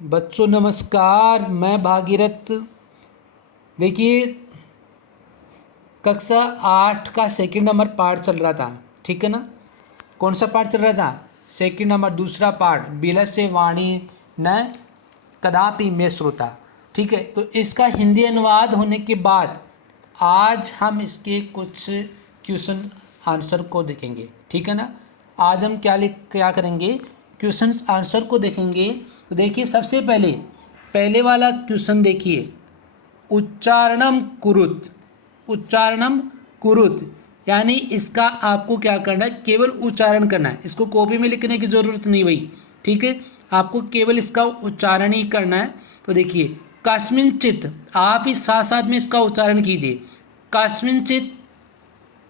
बच्चों नमस्कार, मैं भागीरथ। देखिए, कक्षा 8 का सेकंड नंबर पार्ट चल रहा था, ठीक है ना। कौन सा पार्ट चल रहा था? सेकंड नंबर, दूसरा पार्ट, बिलस्य वाणी न कदापि में श्रोता। ठीक है, तो इसका हिंदी अनुवाद होने के बाद आज हम इसके कुछ क्वेश्चन आंसर को देखेंगे, ठीक है ना। आज हम क्या करेंगे, क्वेश्चन आंसर को देखेंगे। तो देखिए, सबसे पहले पहले वाला क्वेश्चन देखिए, उच्चारणम कुरुत। उच्चारणम कुरुत यानी इसका आपको क्या करना है, केवल उच्चारण करना है। इसको कॉपी में लिखने की ज़रूरत नहीं भाई, ठीक है। आपको केवल इसका उच्चारण ही करना है। तो देखिए, कस्मिंचित, आप ही साथ साथ में इसका उच्चारण कीजिए। कस्मिंचित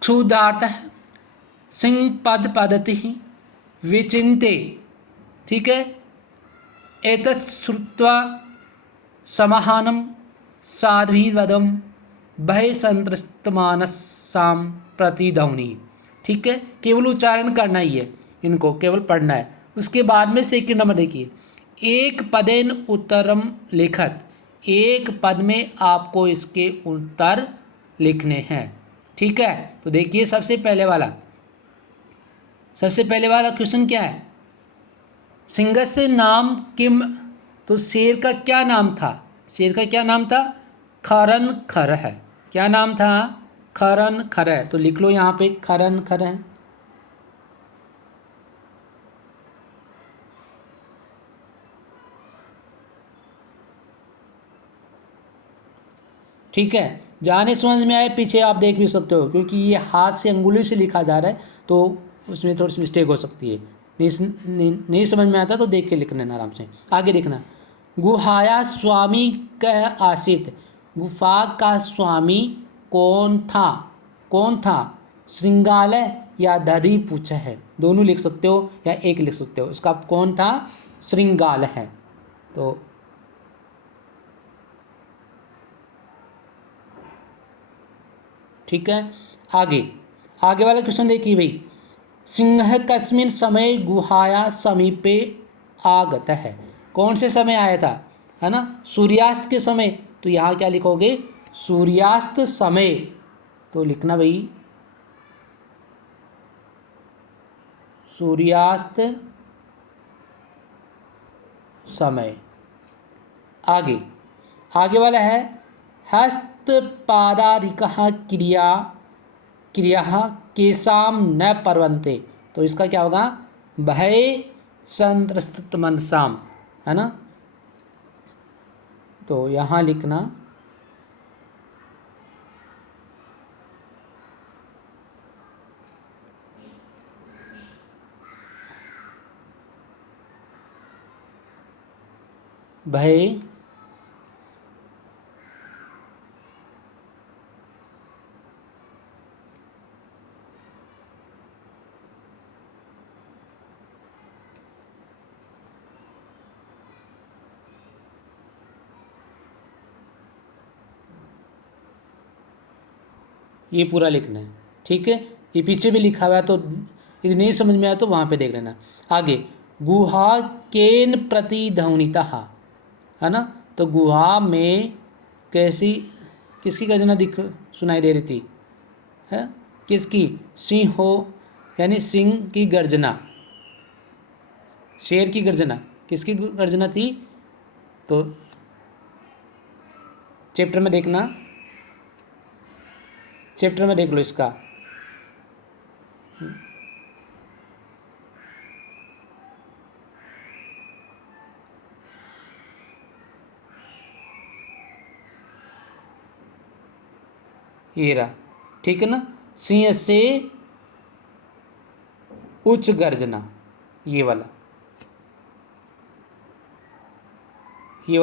क्षुधार्तः सिंह पद पदति विचिन्ते, ठीक है। एतत् श्रुत्वा समाहानं साध्वीवदं भय संतृष्टमानसां प्रतिध्वनि। ठीक है, केवल उच्चारण करना ही है, इनको केवल पढ़ना है। उसके बाद में सेकंड नंबर देखिए, एक पदेन उत्तरम लिखत। एक पद में आपको इसके उत्तर लिखने हैं, ठीक है। तो देखिए, सबसे पहले वाला क्वेश्चन क्या है, सिंहस्य नाम किम। तो शेर का क्या नाम था? शेर का क्या नाम था? खरन खर है। क्या नाम था? खरन खर है। तो लिख लो यहाँ पे, खरन खर है, ठीक है। जाने समझ में आए, पीछे आप देख भी सकते हो, क्योंकि ये हाथ से अंगुली से लिखा जा रहा है तो उसमें थोड़ी सी मिस्टेक हो सकती है। नहीं समझ में आता तो देख के लिख लेना आराम से। आगे देखना, गुहाया स्वामी कह आसित। गुफा का स्वामी कौन था? कौन था? श्रृंगालय या दधि पूछ है, दोनों लिख सकते हो या एक लिख सकते हो। इसका कौन था? श्रृंगाल है। तो ठीक है। आगे वाला क्वेश्चन देखिए भाई, सिंह कस्मिन समय गुहाया समीपे आगत है। कौन से समय आया था? है ना, सूर्यास्त के समय। तो यहाँ क्या लिखोगे? सूर्यास्त समय। तो लिखना भाई, सूर्यास्त समय। आगे आगे वाला है, हस्तपादादिकः क्रिया क्रिया केसाम न परवन्ते। तो इसका क्या होगा? भय संत्रस्त मनसाम, है ना। तो यहाँ लिखना, भय ये पूरा लिखना है, ठीक है। ये पीछे भी लिखा हुआ है, तो यदि नहीं समझ में आया तो वहाँ पे देख लेना। आगे, गुहा केन प्रतिध्वनिता, है ना। तो गुहा में कैसी, किसकी गर्जना दिख सुनाई दे रही थी? है किसकी? सिंह हो, यानी सिंह की गर्जना, शेर की गर्जना। किसकी गर्जना थी? तो चैप्टर में देखना, चैप्टर में देख लो इसका। ये रहा, ठीक है ना। सिंह से उच्च गर्जना, ये वाला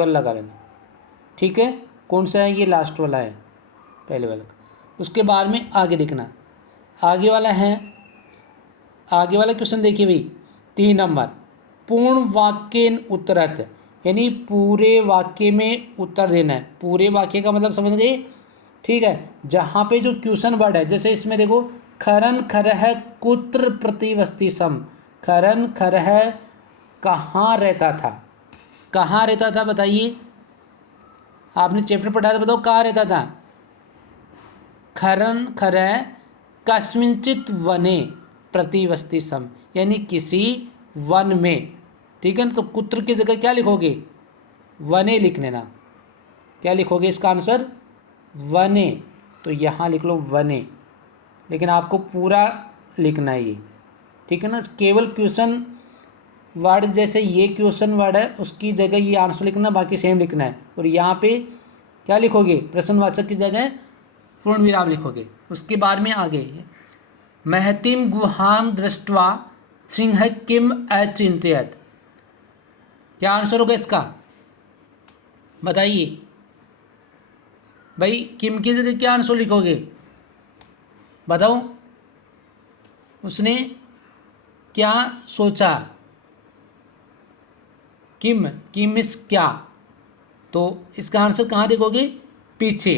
लगा लेना, ठीक है। कौन सा है? ये लास्ट वाला है, पहले वाला। उसके बाद में आगे देखना, आगे वाला है, आगे वाला क्वेश्चन देखिए भाई, 3 नंबर, पूर्ण वाक्यन उत्तरत, यानी पूरे वाक्य में उत्तर देना है। पूरे वाक्य का मतलब समझ गए, ठीक है। जहाँ पे जो क्वेश्चन वर्ड है, जैसे इसमें देखो, खरन खरह कुत्र प्रतिवस्ति सम। खरन खरह कहाँ रहता था? कहाँ रहता था बताइए, आपने चैप्टर पढ़ा था, बताओ कहाँ रहता था। खरन खरय कस्मिंचित वने प्रतिवस्ति सम, यानी किसी वन में, ठीक है ना। तो कुत्र की जगह क्या लिखोगे, वने लिख लेना। क्या लिखोगे इसका आंसर, वने। तो यहाँ लिख लो वने, लेकिन आपको पूरा लिखना है ये, ठीक है ना। केवल क्वेश्चन वर्ड जैसे ये क्वेश्चन वर्ड है उसकी जगह ये आंसर लिखना, बाकी सेम लिखना है। और यहाँ पे क्या लिखोगे, प्रश्नवाचक की जगह पूर्ण विराम लिखोगे। उसके बाद में आगे, महतिम गुहाम दृष्ट्वा सिंह किम अचिंत्यत, क्या आंसर होगा इसका बताइए भाई। किम की जगह क्या आंसर लिखोगे बताओ, उसने क्या सोचा, किम, किम इस क्या, तो इसका आंसर कहाँ देखोगे, पीछे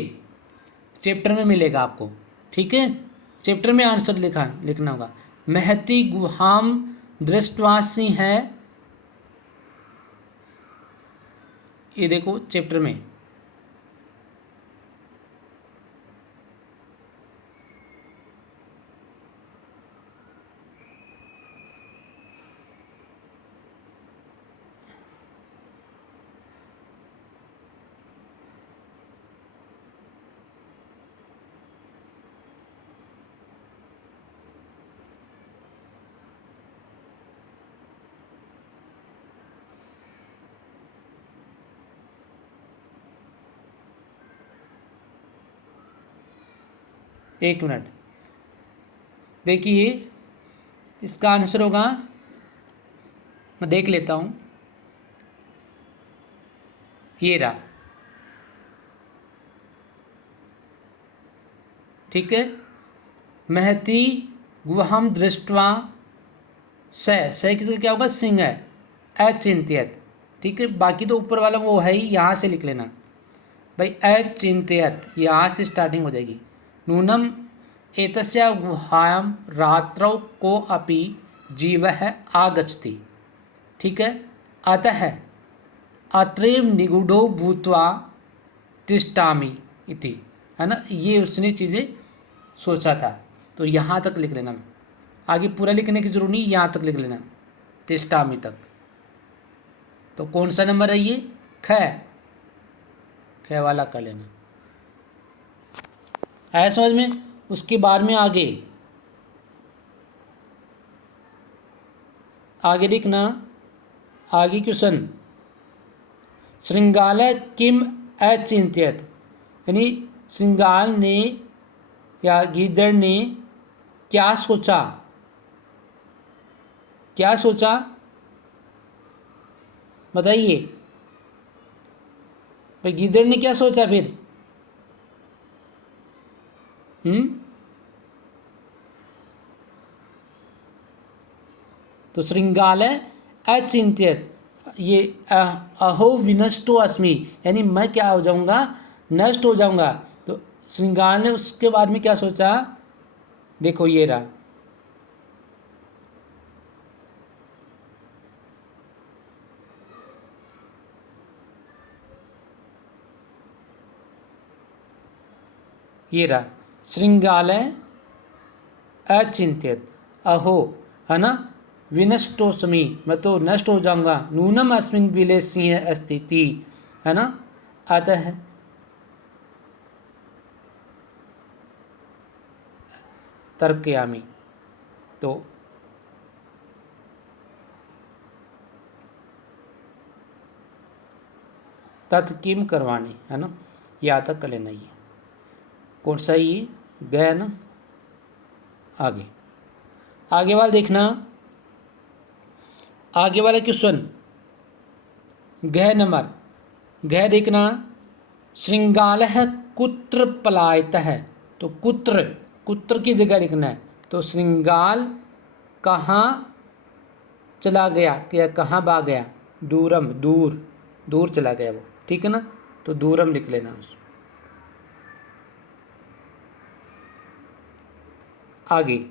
चैप्टर में मिलेगा आपको, ठीक है। चैप्टर में आंसर लिखना होगा। महती गुहाम दृष्टवासी है, ये देखो चैप्टर में। एक मिनट देखिए, इसका आंसर होगा, मैं देख लेता हूँ, ये रहा, ठीक है। महती गुहम दृष्टवा, से किसका क्या होगा, सिंह है, अचिंत्यत, ठीक है। बाकी तो ऊपर वाला वो है ही, यहाँ से लिख लेना भाई, अचिंत्यत यहाँ से स्टार्टिंग हो जाएगी। नूनम एतस्या गुहायां रात्रौ को अपि जीवः आगच्छति, ठीक है। अतः अत्रैव निगूढ़ो भूत्वा तिष्ठामि इति, है ना, ये उसने चीज़ें सोचा था। तो यहाँ तक लिख लेना, आगे पूरा लिखने की जरूरत नहीं, यहाँ तक लिख लेना, तिष्ठामि तक। तो कौन सा नंबर है ये, ख, ख वाला कर लेना, आया समझ में। उसके बाद में आगे आगे लिखना, आगे क्वेश्चन, श्रृंगाल किम अचिंत्यत, यानी श्रृंगाल ने या गीदड़ ने क्या सोचा, क्या सोचा बताइए भाई, गीदड़ ने क्या सोचा फिर, तो श्रृंगालय अचिंत्यत, ये अहो विनष्टो अस्मि, यानी मैं क्या हो जाऊंगा, नष्ट हो जाऊंगा। तो श्रृंगाल ने उसके बाद में क्या सोचा, देखो ये रहा, ये रहा, श्रृंगालय अचिंत्यत, अहो, है ना, विनष्टोस्मि, मैं तो नष्ट हो जाऊंगा, नूनम अस्मिन् विले सिंह स्थिति, है ना, अतः तर्कयामि, तो तत्किम करवाणी, है ना, या तक कर लेना। ये कौन सा, ये गया ना। आगे आगे वाला देखना, आगे वाला क्वेश्चन, गह नंबर, गह देखना, श्रृंगालः कुत्र पलायतः, तो कुत्र, कुत्र की जगह लिखना है। तो श्रृंगाल कहाँ चला गया, या कहाँ भाग गया, दूरम, दूर, दूर चला गया वो, ठीक है ना। तो दूरम लिख लेना उसको। आगे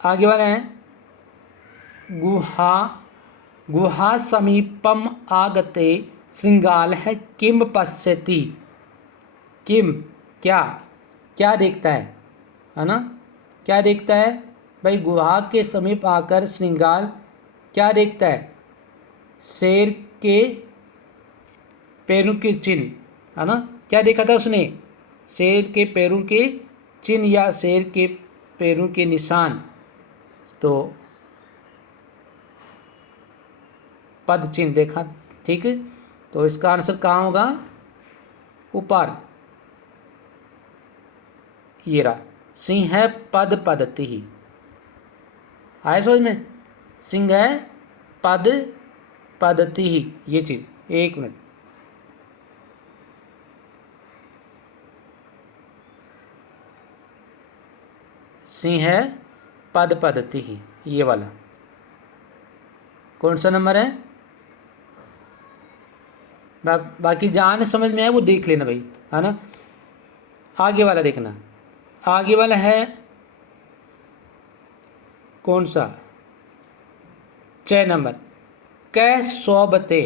आगे वाला है, गुहा गुहा समीपम आगते श्रृंगालः किम पश्यति। किम क्या, क्या देखता है ना, क्या देखता है भाई। गुहा के समीप आकर श्रृंगाल क्या देखता है, शेर के पैरों के चिन्ह, है ना। क्या देखा था उसने, शेर के पैरों के चिन्ह या शेर के पैरों के निशान। तो पद चिन्ह देखा, ठीक है। तो इसका आंसर कहाँ होगा, ऊपर ये रहा, सिंह पद पदति ही। आया समझ में, सिंह पद पदति ही, ये चीज। एक मिनट, सिंह पद पदति ही, ये वाला कौन सा नंबर है। बाकी जान समझ में आए वो देख लेना भाई, है ना। आगे वाला देखना, आगे वाला है कौन सा, 6 नंबर। कै सोबते,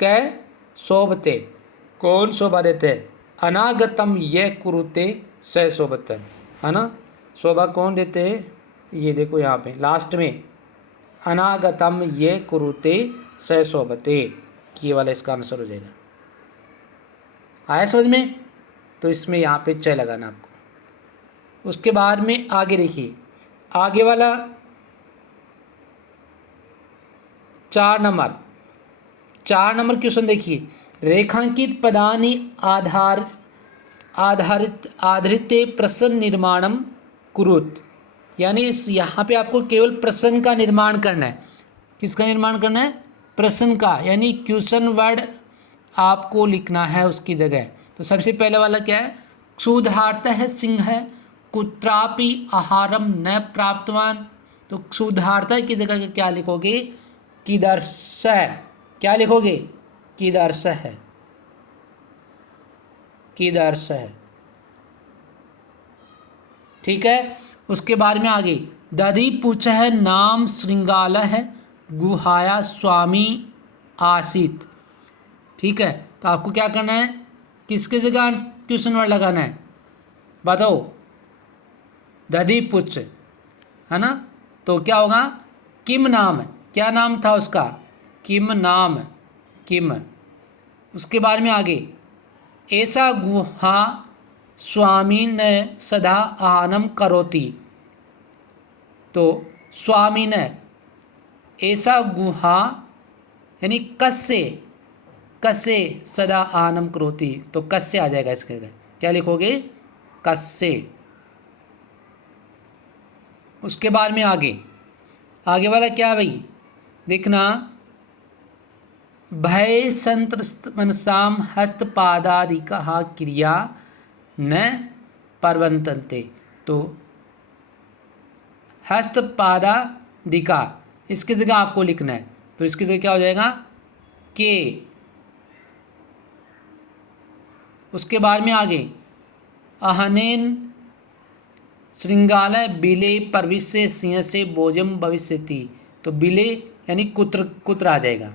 कै सोबते, कौन शोभा देते, अनागतम ये कुरुते स शोभते, है ना। शोभा कौन देते हैं, ये देखो यहाँ पे लास्ट में, अनागतम ये कुरुते स शोभते, ये वाला इसका आंसर हो जाएगा। आया समझ में, तो इसमें यहाँ पे च लगाना आपको। उसके बाद में आगे देखिए, आगे वाला 4 नंबर, 4 नंबर क्वेश्चन देखिए। रेखांकित पदानि आधारित प्रश्न निर्माणम कुरुत, यानी इस यहाँ पे आपको केवल प्रश्न का निर्माण करना है। किसका निर्माण करना है, प्रश्न का, यानी क्वेश्चन वर्ड आपको लिखना है उसकी जगह। तो सबसे पहले वाला क्या है, क्षुधार्तः सिंह कुत्रापि आहारम न प्राप्तवान। तो क्षुधार्तः की जगह क्या लिखोगे, कीदर्शः, क्या लिखोगे, कीदर्शः, कीदर्शः, ठीक है। उसके बाद में आगे, दधि पूछः नाम श्रृंगालः गुहाया स्वामी आसीत, ठीक है। तो आपको क्या करना है, किसके जगह क्वेश्चन वर्ड लगाना है, बताओ, दधि पुच्छ, है ना। तो क्या होगा, किम नाम, क्या नाम था उसका, किम नाम, किम। उसके बाद में आगे, ऐसा गुहा स्वामी न सदा आनम करोति। तो स्वामी न, ऐसा गुहा यानी कस्य, कस्य सदा आनम करोति, तो कस्य आ जाएगा इसके अंदर, क्या लिखोगे, कस्य। उसके बाद में आगे, आगे वाला क्या भाई देखना, भय संत्रस्त मनसाम हस्तपादादिका क्रिया न परवंतन्ते। तो हस्तपादादिका, इसकी जगह आपको लिखना है, तो इसकी जगह क्या हो जाएगा, के। उसके बाद में आगे, अहनेन श्रृंगालय बिले परविश्य सिंह से भोजम भविष्यति। तो बिले यानी कुत्र, कुत्र आ जाएगा,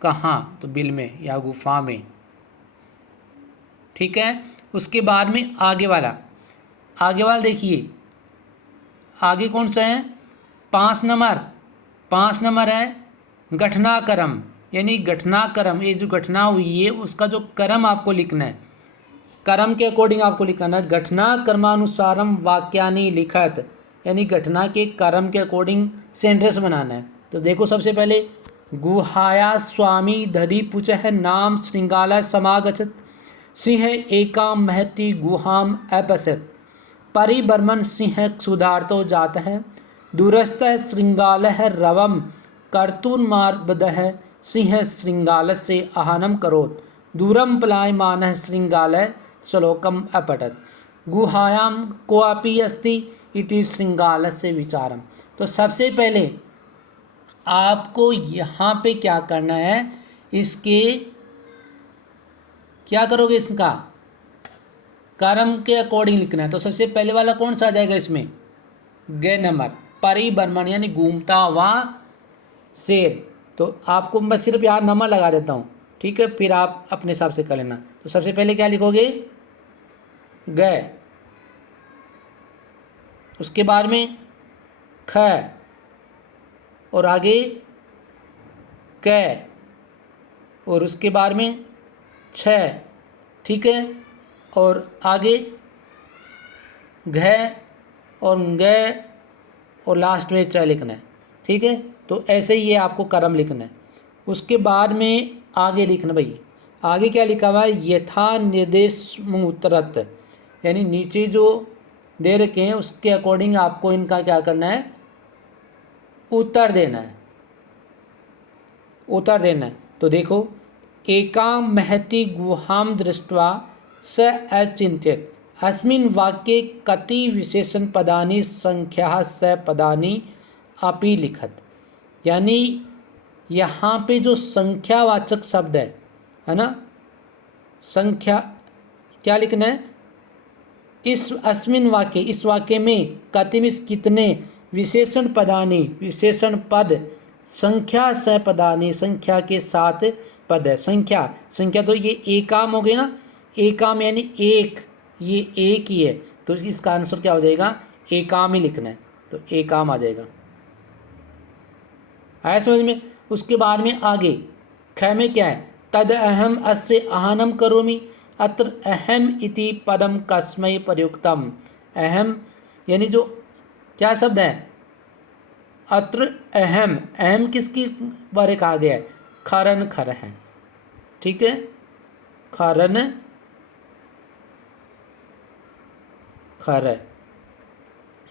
कहाँ, तो बिल में या गुफा में, ठीक है। उसके बाद में आगे वाला, आगे वाला देखिए, आगे कौन सा है, 5 नंबर, 5 नंबर है घटनाक्रम, यानी घटनाक्रम, ये जो घटना हुई है उसका जो क्रम आपको लिखना है, क्रम के अकॉर्डिंग आपको लिखना है। घटना क्रमानुसारम वाक्यानि लिखत, यानी घटना के क्रम के अकॉर्डिंग सेंटेंस बनाना है। तो देखो सबसे पहले, गुहाया स्वामी दधि पुचः नाम श्रृंगाला समागछत सिंह एकाम महति गुहाम अपश्यत परिबर्मन सिंह क्षुधार्तो जातः दूरस्थः श्रृंगालः रवम कर्तुन्मार्बदः सिंह श्रृंगालस्य आहनम करोत् दूरम पलायमानः श्रृंगालः श्लोकम अपठत् गुहायां कोऽपि अस्ति इति श्रृंगालस्य विचारम। तो सबसे पहले आपको यहाँ पे क्या करना है, इसके क्या करोगे, इसका कर्म के अकॉर्डिंग लिखना है। तो सबसे पहले वाला कौन सा आ जाएगा इसमें, ग नंबर, परिभ्रमण यानी घूमता हुआ शेर। तो आपको मैं सिर्फ यहाँ नंबर लगा देता हूँ, ठीक है, फिर आप अपने हिसाब से कर लेना। तो सबसे पहले क्या लिखोगे, गए, उसके बाद में ख, और आगे कै, और उसके बाद में छ, ठीक है, और आगे घ और ग, और लास्ट में च लिखना है, ठीक है। तो ऐसे ही ये आपको क्रम लिखना है। उसके बाद में आगे लिखना भाई, आगे क्या लिखा हुआ है, यथा निर्देश उत्तरत, यानी नीचे जो दे रखे हैं उसके अकॉर्डिंग आपको इनका क्या करना है, उत्तर देना है, उत्तर देना है। तो देखो, एकां महति गुहां दृष्ट्वा स अचिन्त्यत अस्मिन् वाक्ये कति विशेषण पदानि संख्या स पदानि अपि लिखत। यानी यहाँ पे जो संख्यावाचक शब्द है ना, संख्या क्या लिखना है, इस अस्मिन वाक्य, इस वाक्य में कतिमिस कितने, विशेषण पदानि विशेषण पद, संख्या स पदानि संख्या के साथ पद है। संख्या, संख्या तो ये एकाम हो गई ना, एकाम यानी एक, ये एक ही है, तो इसका आंसर क्या हो जाएगा, एकाम ही लिखना है, तो एकाम आ जाएगा। आया समझ में। उसके बाद में आगे ख में क्या है, तद अहम अस्य आहनम करोमि, अत्र अहम इति पदम कस्मै प्रयुक्तम। अहम यानी जो क्या शब्द है, अत्र अहम, अहम किसके बारे कहा गया है, खरन खर है, ठीक है, खरन खर है।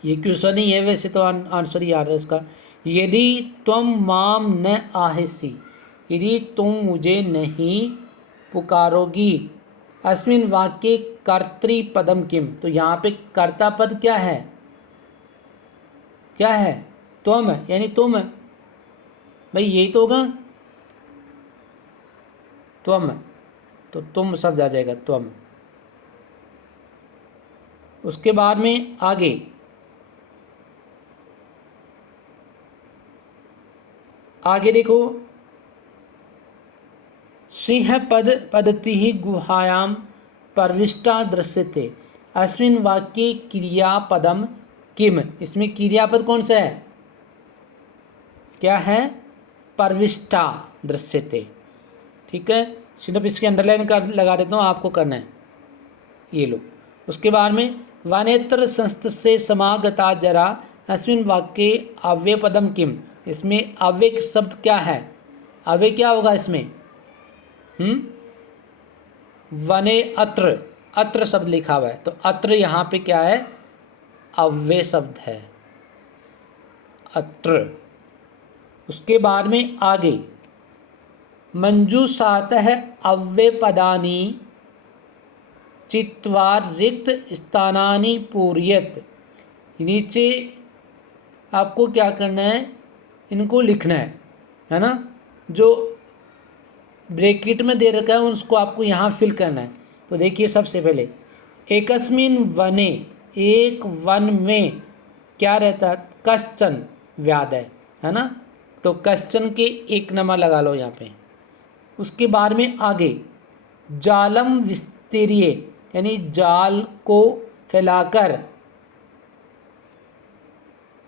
ये क्वेश्चन ही है, वैसे तो आंसर ही आ रहा है इसका। यदि तुम माम न आहेसी, यदि तुम मुझे नहीं पुकारोगी, अस्मिन वाक्य कर्तृपदम किम, तो यहाँ पे कर्ता पद क्या है, क्या है, तुम, यानी तुम, भाई यही तो होगा, तुम, तो तुम शब्द आ जाएगा, तुम। उसके बाद में आगे आगे देखो, सिंह पद पदति ही गुहायाम प्रविष्टा दृश्यते, अस्मिन वाक्य क्रियापदम किम, इसमें क्रियापद कौन सा है, क्या है, प्रविष्टा दृश्यते, ठीक है। सिर्फ इसके अंडरलाइन कर लगा देता हूँ, आपको करना है, ये लो। उसके बाद में वानेत्र संस्थ से समागता जरा, अस्मिन वाक्य अव्यय पदम किम, इसमें अव्यय शब्द क्या है, अव्यय क्या होगा इसमें, वने अत्र, अत्र शब्द लिखा हुआ है, तो अत्र यहाँ पे क्या है, अव्यय शब्द है, अत्र। उसके बाद में आगे मंजूषातः अव्यय पदानि चित्वा रिक्त स्थानानि पूरयत, नीचे आपको क्या करना है, इनको लिखना है ना, जो ब्रैकेट में दे रखा है उसको आपको यहाँ फिल करना है। तो देखिए, सबसे पहले एकस्मिन वने, एक वन में क्या रहता है, कश्चन व्याद है ना, तो कश्चन के एक नंबर लगा लो यहाँ पे। उसके बाद में आगे जालम विस्तीर्य, यानी जाल को फैलाकर,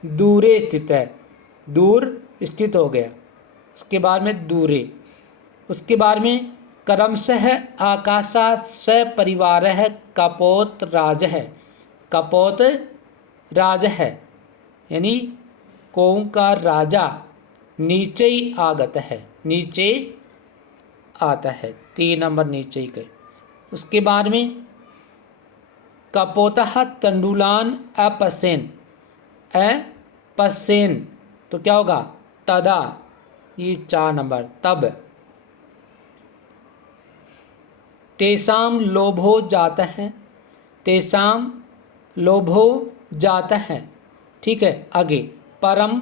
दूरे स्थित है, दूर स्थित हो गया। उसके बाद में दूरे। उसके बाद में क्रमशः आकाशात् स परिवार है, कपोत राज है, कपोत राज है, यानी कौन का राजा नीचे ही आगत है, नीचे आता है, 3 नंबर नीचे ही गए। उसके बाद में कपोतः तंडुलान अपसेन, अपसेन तो क्या होगा, तदा, ये 4 नंबर, तब। तेसाम लोभो जाता है, तेसाम लोभो जाता है, ठीक है। आगे परम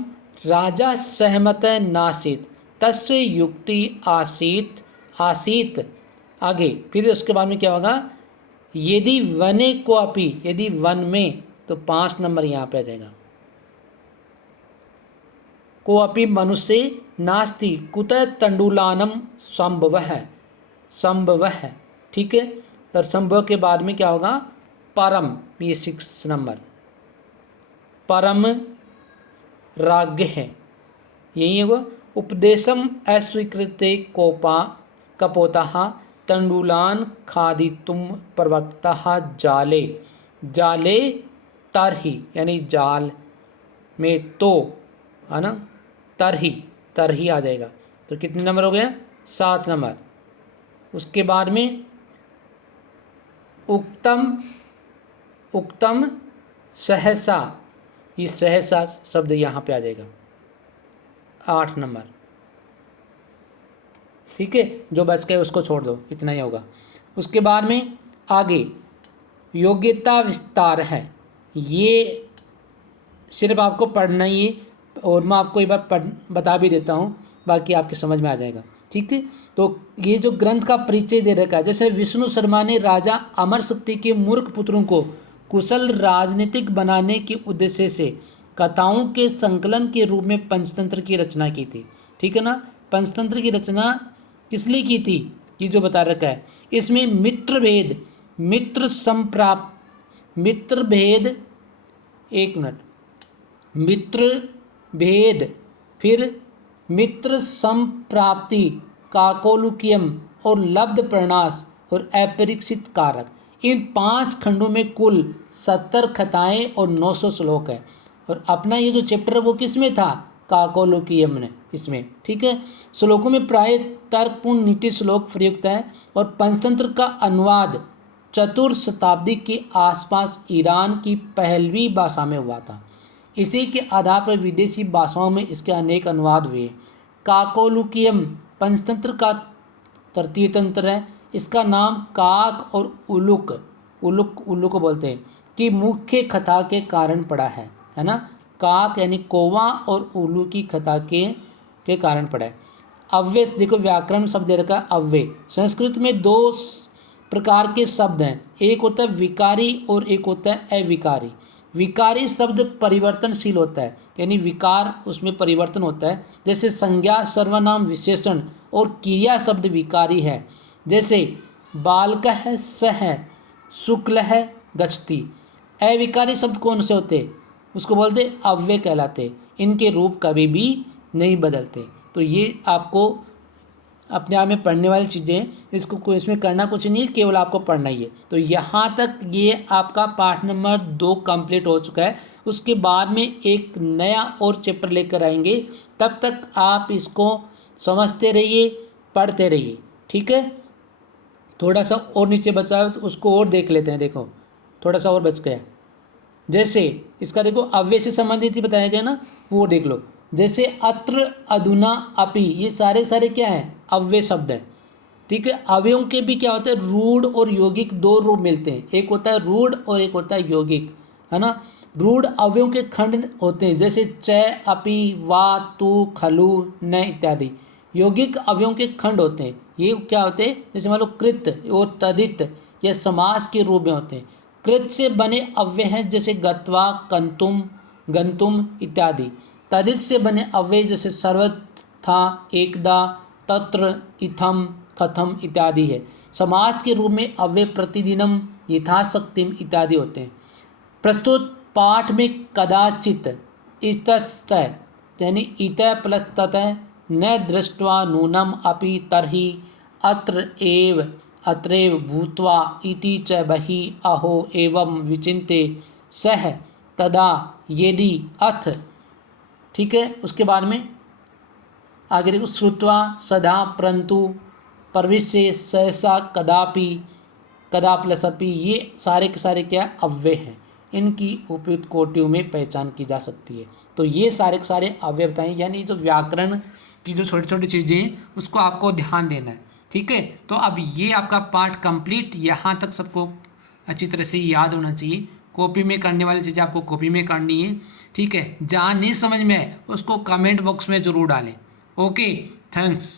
राजा सहमत नासीत, तस्य युक्ति आसीत, आसीत। आगे फिर उसके बाद में क्या होगा, यदि वने को अपि, यदि वन में, तो 5 नंबर यहाँ पे आ जाएगा, को अपि मनुष्य नास्ति कुतः तंडुलानम संभवः, संभवः, ठीक है। और संभव के बाद में क्या होगा, परम, ये 6 नंबर, परम राज्ञ है, यही होगा। उपदेशम अस्वीकृते कोपा कपोतः तंडुलान खादितुम प्रवक्तः जाले, जाले तरही, यानी जाल में तो, है ना, तरही, तरही आ जाएगा। तो कितने नंबर हो गया, 7 नंबर। उसके बाद में उक्तम, उक्तम सहसा, ये सहसा शब्द यहाँ पे आ जाएगा, 8 नंबर, ठीक है। जो बच गए उसको छोड़ दो, इतना ही होगा। उसके बाद में आगे योग्यता विस्तार है, ये सिर्फ आपको पढ़ना ही है, और मैं आपको एक बार बता भी देता हूँ, बाकी आपके समझ में आ जाएगा, ठीक है। तो ये जो ग्रंथ का परिचय दे रखा है, जैसे विष्णु शर्मा ने राजा अमर शक्ति के मूर्ख पुत्रों को कुशल राजनीतिक बनाने के उद्देश्य से कथाओं के संकलन के रूप में पंचतंत्र की रचना की थी, ठीक है ना। पंचतंत्र की रचना किस लिए की थी, ये जो बता रखा है। इसमें मित्र भेद, मित्र संप्राप, मित्र भेद, एक मिनट, मित्र भेद, फिर मित्र संप्राप्ति, काकोलुकियम और लब्ध प्रणाश और अपरीक्षित कारक, इन 5 खंडों में कुल 70 कथाएं और 900 श्लोक है। और अपना ये जो चैप्टर है वो किस में था, काकोलुकियम ने, इसमें, ठीक है। श्लोकों में प्राय तर्कपूर्ण नीति श्लोक प्रयुक्त है, और पंचतंत्र का अनुवाद 4वीं शताब्दी के आसपास ईरान की पहलवी भाषा में हुआ था। इसी के आधार पर विदेशी भाषाओं में इसके अनेक अनुवाद हुए। काकोलुकियम पंचतंत्र का तृतीय तंत्र है। इसका नाम काक और उलुक, उलुक, उल्लू को बोलते हैं, कि मुख्य कथा के कारण पड़ा है ना। काक यानी कौवा और उल्लू की कथा के कारण पड़ा है। अव्यय, देखो व्याकरण शब्द दे रखा है अव्यय। संस्कृत में 2 प्रकार के शब्द हैं, एक होता है विकारी और एक होता है अविकारी। विकारी शब्द परिवर्तनशील होता है, यानी विकार उसमें परिवर्तन होता है, जैसे संज्ञा, सर्वनाम, विशेषण और क्रिया शब्द विकारी है। जैसे बालकः सः, शुक्लः गच्छति। अविकारी शब्द कौन से होते, उसको बोलते अव्यय कहलाते, इनके रूप कभी भी नहीं बदलते। तो ये आपको अपने आप में पढ़ने वाली चीज़ें हैं, इसको इसमें करना कुछ नहीं, केवल आपको पढ़ना ही है। तो यहाँ तक ये आपका पाठ नंबर 2 कंप्लीट हो चुका है। उसके बाद में एक नया और चैप्टर लेकर आएंगे, तब तक आप इसको समझते रहिए, पढ़ते रहिए, ठीक है। थोड़ा सा और नीचे बचा है तो उसको और देख लेते हैं। देखो थोड़ा सा और बच गया, जैसे इसका देखो अव्यय से संबंधित ही बताया गया ना, वो देख लो। जैसे अत्र, अधुना, अपि, ये सारे क्या हैं, अव्यय शब्द हैं, ठीक है। अव्ययों के भी क्या होता है, रूढ़ और यौगिक 2 रूप मिलते हैं, एक होता है रूढ़ और एक होता है यौगिक, है ना। रूढ़ अव्ययों के खंड होते हैं, जैसे च, अपि, वा, तु, खलु, न इत्यादि। यौगिक अव्ययों के खंड होते हैं, ये क्या होते हैं, जैसे मान लो कृत और तदित, ये समास के रूप में होते हैं। कृत से बने अव्यय हैं, जैसे गत्वा, कंतुम, गंतुम इत्यादि। तदित से बने अव्यय जैसे सर्वथा, एकदा, तत्र, इथम, कथम इत्यादि है। समास के रूप में अव्यय प्रतिदिनम, यथाशक्तिम इत्यादि होते हैं। प्रस्तुत पाठ में कदाचित, इतस्तः यानी इत प्लस ततः, न दृष्ट्वा नूनम अपि तर्हि, अत्र एव, अत्रैव भूत्वा, इति च बहि, अहो एवं विचिन्ते, सह, तदा, यदि, अथ, ठीक है। उसके बाद में आगे देखो, श्रुत्वा, सदा, परंतु, प्रविश्य, सहसा, कदापि, कदा प्लस अपि, ये सारे के सारे क्या अव्यय हैं, इनकी उपयुक्त कोटियों में पहचान की जा सकती है। तो ये सारे के सारे अव्यय बताएं, यानी जो व्याकरण की जो छोटी छोटी चीज़ें हैं उसको आपको ध्यान देना है, ठीक है। तो अब ये आपका पार्ट कंप्लीट, यहाँ तक सबको अच्छी तरह से याद होना चाहिए। कॉपी में करने वाली चीज़ें आपको कॉपी में करनी है, ठीक है। जहाँ नहीं समझ में है उसको कमेंट बॉक्स में ज़रूर डालें। Okay, thanks.